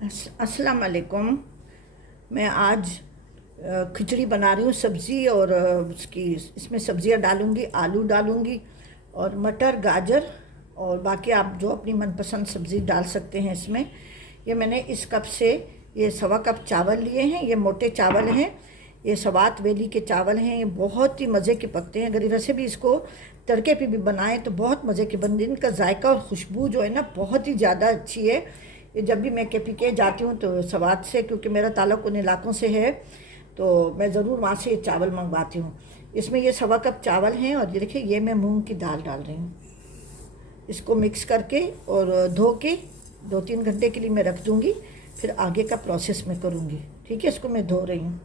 अस्सलाम वालेकुम। मैं आज खिचड़ी बना रही हूँ। सब्ज़ी और उसकी इसमें सब्ज़ियाँ डालूँगी, आलू डालूँगी और मटर, गाजर और बाकी आप जो अपनी मनपसंद सब्ज़ी डाल सकते हैं इसमें। ये मैंने इस कप से ये 1.25 कप चावल लिए हैं। ये मोटे चावल हैं, ये सवात वैली के चावल हैं। ये बहुत ही मज़े के पकते हैं। अगर वैसे भी इसको तड़के पे भी बनाएं तो बहुत मज़े के बनते हैं। इनका जायका और खुशबू जो है ना बहुत ही ज़्यादा अच्छी है। ये जब भी मैं KPK जाती हूँ तो सवात से, क्योंकि मेरा ताल्लुक़ उन इलाकों से है, तो मैं ज़रूर वहाँ से ये चावल मंगवाती हूँ। इसमें ये 1.25 कप चावल हैं और ये देखिए ये मैं मूंग की दाल डाल रही हूँ। इसको मिक्स करके और धो के 2-3 घंटे के लिए मैं रख दूँगी, फिर आगे का प्रोसेस मैं करूँगी। ठीक है, इसको मैं धो रही हूँ।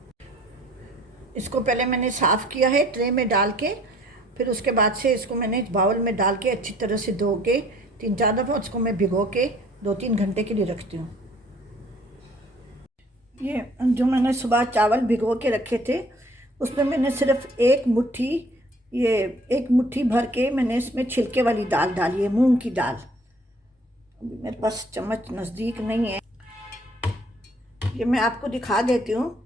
इसको पहले मैंने साफ़ किया है ट्रे में डाल के, फिर उसके बाद से इसको मैंने बाउल में डाल के अच्छी तरह से धो के 3-4 दफ़ा उसको मैं भिगो के 2-3 घंटे के लिए रखती हूँ। ये जो मैंने सुबह चावल भिगो के रखे थे उसमें मैंने सिर्फ एक मुट्ठी भर के मैंने इसमें छिलके वाली दाल डाली है, मूंग की दाल। अभी मेरे पास चम्मच नज़दीक नहीं है, ये मैं आपको दिखा देती हूँ।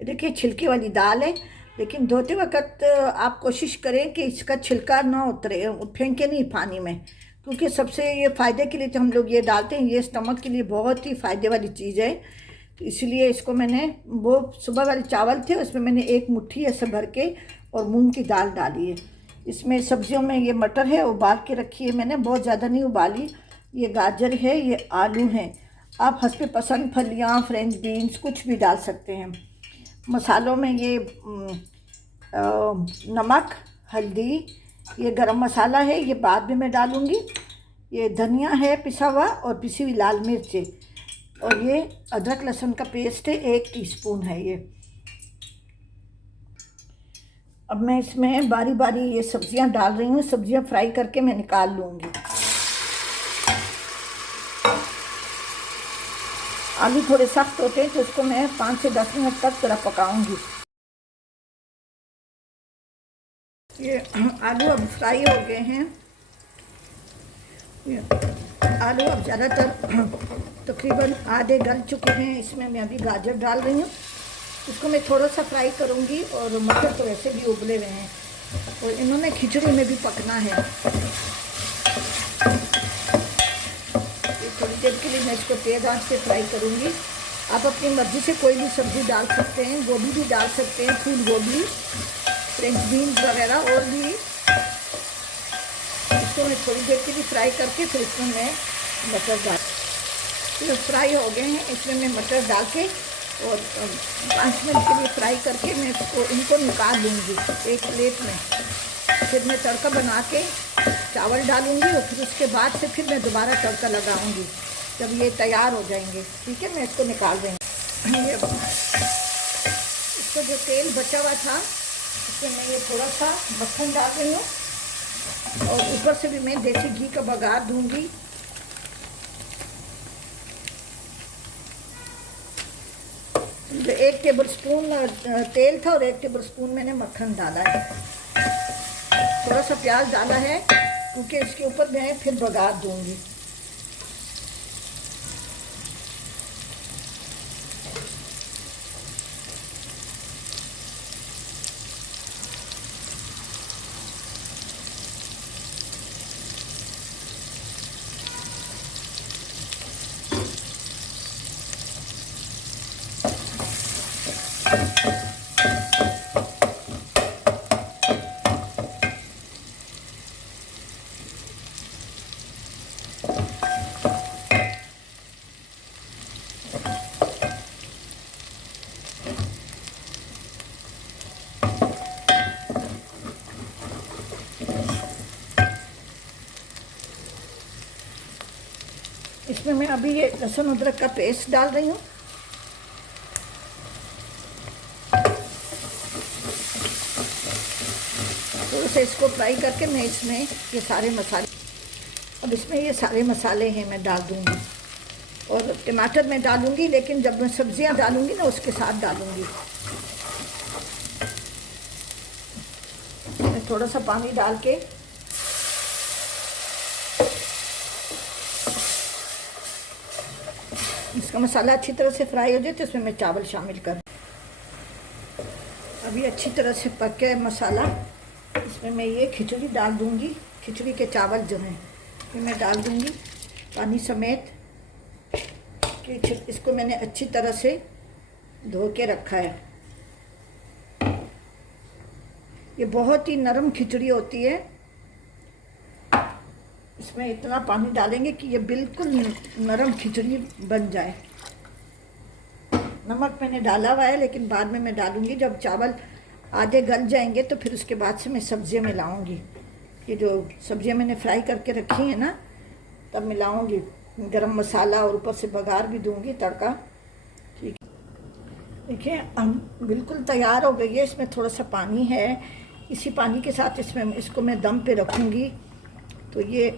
देखिए छिलके वाली दाल है, लेकिन धोते वक्त आप कोशिश करें कि इसका छिलका ना उतरे, फेंके नहीं पानी में, क्योंकि सबसे ये फ़ायदे के लिए तो हम लोग ये डालते हैं। ये स्टमक के लिए बहुत ही फ़ायदे वाली चीज़ है, तो इसलिए इसको मैंने वो सुबह वाले चावल थे उसमें मैंने एक मुट्ठी ऐसे भर के और मूंग की दाल डाली है। इसमें सब्जियों में ये मटर है उबाल के रखी है मैंने, बहुत ज़्यादा नहीं उबाली। ये गाजर है, ये आलू हैं। आप हस्बे पसंद फलियाँ, फ्रेंच बीन्स कुछ भी डाल सकते हैं। मसालों में ये नमक, हल्दी, ये गरम मसाला है, ये बाद में मैं डालूँगी। ये धनिया है पिसा हुआ और पिसी हुई लाल मिर्च, और ये अदरक लहसुन का पेस्ट है 1 टीस्पून है ये। अब मैं इसमें बारी बारी ये सब्जियां डाल रही हूँ। सब्जियां फ्राई करके मैं निकाल लूँगी। आलू थोड़े सख्त होते हैं तो इसको मैं 5 से 10 मिनट तक थोड़ा पकाऊंगी। ये आलू अब फ्राई हो गए हैं। ये आलू अब ज़्यादातर तकरीबन आधे गल चुके हैं। इसमें मैं अभी गाजर डाल रही हूँ, इसको मैं थोड़ा सा फ्राई करूँगी। और मटर तो वैसे भी उबले हुए हैं और इन्होंने खिचड़ी में भी पकना है। थोड़ी देर के लिए मैं इसको तेज़ आंच पे फ्राई करूँगी। आप अपनी मर्ज़ी से कोई भी सब्ज़ी डाल सकते हैं, गोभी भी डाल सकते हैं, फूल गोभी, फ्रेंच बीन्स वगैरह और भी। इसको मैं थोड़ी देर के लिए फ्राई करके फिर इसमें मैं मटर डाल, फिर फ्राई हो गए हैं इसमें मैं मटर डाल के और 5 मिनट के लिए फ्राई करके मैं इनको निकाल लूँगी एक प्लेट में। फिर मैं तड़का बना के चावल डालूँगी और फिर उसके बाद से फिर मैं दोबारा तड़का लगाऊँगी जब ये तैयार हो जाएंगे। ठीक है, मैं इसको निकाल रही हूँ। ये इसको जो तेल बचा हुआ था इसमें मैं ये थोड़ा सा मक्खन डाल रही हूँ और ऊपर से भी मैं देसी घी का बघार दूँगी। जो 1 टेबल स्पून तेल था और 1 टेबल स्पून मैंने मक्खन डाला है। थोड़ा सा प्याज डाला है क्योंकि इसके ऊपर मैं फिर बघार दूंगी। इसमें मैं अभी ये लहसुन अदरक का पेस्ट डाल रही हूँ। थोड़ा सा इसको फ्राई करके मैं इसमें ये सारे मसाले, अब इसमें ये सारे मसाले हैं मैं डाल दूँगी और टमाटर मैं डालूँगी, लेकिन जब मैं सब्जियाँ डालूँगी ना उसके साथ डालूँगी। मैं थोड़ा सा पानी डाल के इसका मसाला अच्छी तरह से फ्राई हो जाए तो इसमें मैं चावल शामिल कर। अभी अच्छी तरह से पक गया है मसाला। इसमें मैं ये खिचड़ी डाल दूँगी। खिचड़ी के चावल जो हैं ये मैं डाल दूँगी पानी समेत। कि इसको मैंने अच्छी तरह से धो के रखा है। ये बहुत ही नरम खिचड़ी होती है। इसमें इतना पानी डालेंगे कि ये बिल्कुल नरम खिचड़ी बन जाए। नमक मैंने डाला हुआ है, लेकिन बाद में मैं डालूँगी जब चावल आधे गल जाएंगे, तो फिर उसके बाद से मैं सब्जियां मिलाऊंगी। ये जो सब्जियां मैंने फ्राई करके रखी हैं ना, तब मिलाऊंगी। गरम मसाला और ऊपर से बघार भी दूंगी, तड़का। ठीक, देखिए हम बिल्कुल तैयार हो गई है। इसमें थोड़ा सा पानी है, इसी पानी के साथ इसको मैं दम पे रखूँगी। तो ये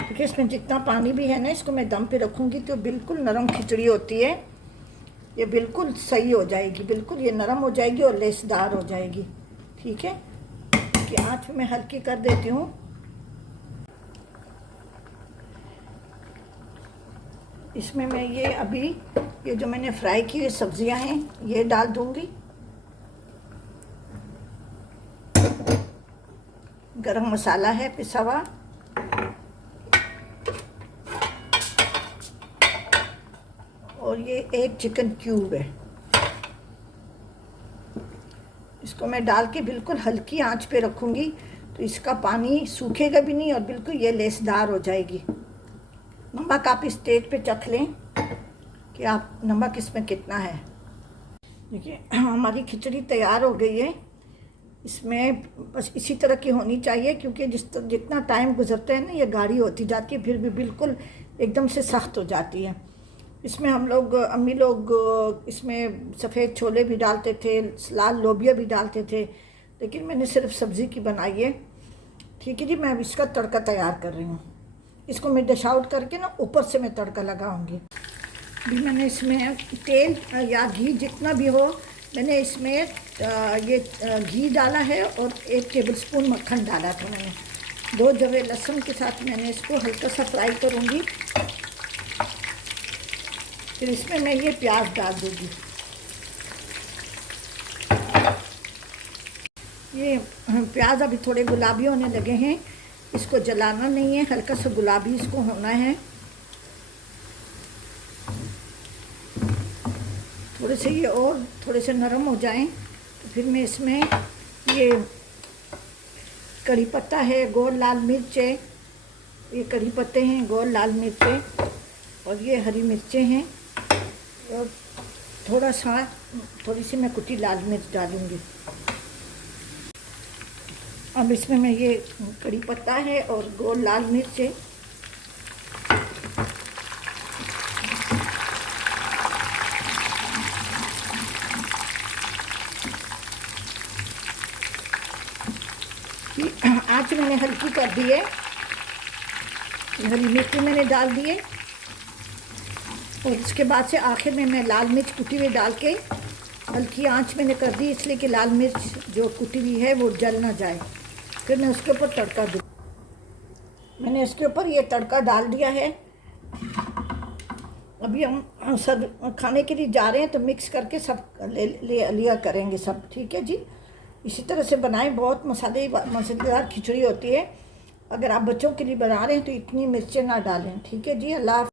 देखिए इसमें जितना पानी भी है ना, इसको मैं दम पे रखूँगी तो बिल्कुल नरम खिचड़ी होती है। ये बिल्कुल सही हो जाएगी, बिल्कुल ये नरम हो जाएगी और लेसदार हो जाएगी। ठीक है, कि आँच मैं हल्की कर देती हूँ। इसमें मैं ये अभी ये जो मैंने फ्राई की हुई सब्जियां हैं ये डाल दूंगी। गरम मसाला है पिसा हुआ, और ये एक चिकन क्यूब है। इसको मैं डाल के बिल्कुल हल्की आंच पे रखूँगी, तो इसका पानी सूखेगा भी नहीं और बिल्कुल ये लेसदार हो जाएगी। नमक आप इस स्टेज पे चख लें कि आप नमक इसमें कितना है। देखिए हमारी खिचड़ी तैयार हो गई है। इसमें बस इसी तरह की होनी चाहिए, क्योंकि जितना टाइम गुजरता है ना, ये गाढ़ी होती जाती है, फिर भी बिल्कुल एकदम से सख्त हो जाती है। इसमें हम लोग अम्मी लोग इसमें सफ़ेद छोले भी डालते थे, लाल लोबिया भी डालते थे, लेकिन मैंने सिर्फ सब्ज़ी की बनाई है। ठीक है जी, मैं अब इसका तड़का तैयार कर रही हूँ। इसको मैं डिश आउट करके ना ऊपर से मैं तड़का लगाऊंगी। अभी मैंने इसमें तेल या घी जितना भी हो, मैंने इसमें ये घी डाला है और 1 टेबलस्पून मक्खन डाला था मैंने। 2 जवे लहसुन के साथ मैंने इसको हल्का सा फ्राई करूँगी। फिर इसमें मैं ये प्याज डाल दूँगी। ये प्याज अभी थोड़े गुलाबी होने लगे हैं, इसको जलाना नहीं है, हल्का सा गुलाबी इसको होना है। थोड़े से ये और थोड़े से नरम हो जाएं, तो फिर मैं इसमें ये कड़ी पत्ता है, गोल लाल मिर्च है, ये कड़ी पत्ते हैं, गोल लाल मिर्च है, और ये हरी मिर्चें हैं, और थोड़ी सी मैं कुटी लाल मिर्च डालूँगी। अब इसमें मैं ये कड़ी पत्ता है और गोल लाल मिर्च है, आँच मैंने हल्की कर दी है। हरी मिर्ची मैंने डाल दी है, और उसके बाद से आखिर में मैं लाल मिर्च कुटी हुई डाल के हल्की आंच मैंने कर दी, इसलिए कि लाल मिर्च जो कुटी हुई है वो जल ना जाए। फिर मैं उसके ऊपर तड़का दूँ। मैंने इसके ऊपर ये तड़का डाल दिया है। अभी हम सर्व खाने के लिए जा रहे हैं, तो मिक्स करके सब ले लिया करेंगे सब। ठीक है जी, इसी तरह से बनाएं। बहुत मसालेदार खिचड़ी होती है। अगर आप बच्चों के लिए बना रहे हैं तो इतनी मिर्चें ना डालें। ठीक है जी, अल्लाह।